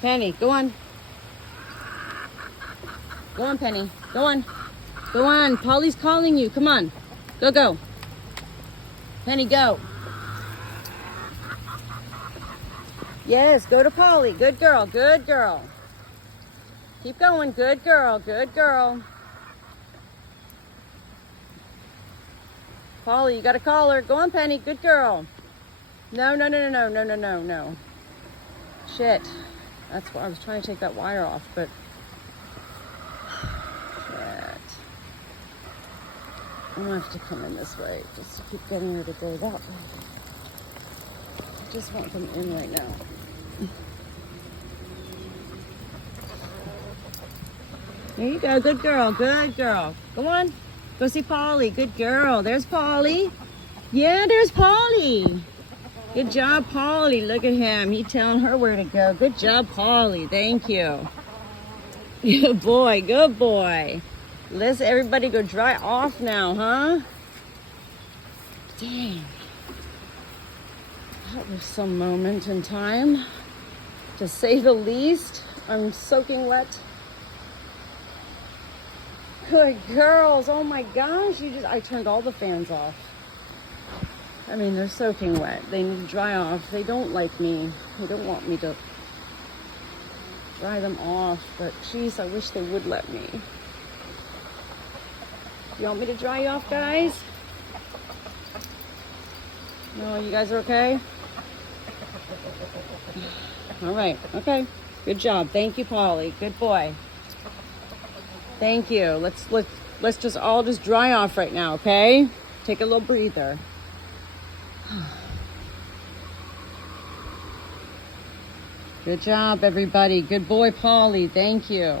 Penny, go on. Go on, Penny. Go on. Go on. Paulie's calling you. Come on. Go, go. Penny, go. Yes, go to Paulie. Good girl. Good girl. Keep going. Good girl. Good girl. Paulie, you got to call her. Go on, Penny. Good girl. No, no, no, no, no, no, no, no, no. Shit. That's why I was trying to take that wire off, but... Shit. I'm going to have to come in this way just to keep getting her to go that way. I just want them in right now. There you go. Good girl. Good girl. Go on. Go see Paulie. Good girl. There's Paulie. Yeah, there's Paulie. Good job, Paulie. Look at him. He's telling her where to go. Good job, Paulie. Thank you. Good boy. Good boy. Let's everybody go dry off now, huh? Dang. That was some moment in time, to say the least. I'm soaking wet. Good girls. Oh my gosh. I turned all the fans off. I mean, they're soaking wet. They need to dry off. They don't like me. They don't want me to dry them off. But geez, I wish they would let me. You want me to dry you off, guys? No, you guys are okay? All right. Okay. Good job. Thank you, Paulie. Good boy. Thank you. Let's just all just dry off right now, okay? Take a little breather. Good job, everybody. Good boy, Paulie. Thank you.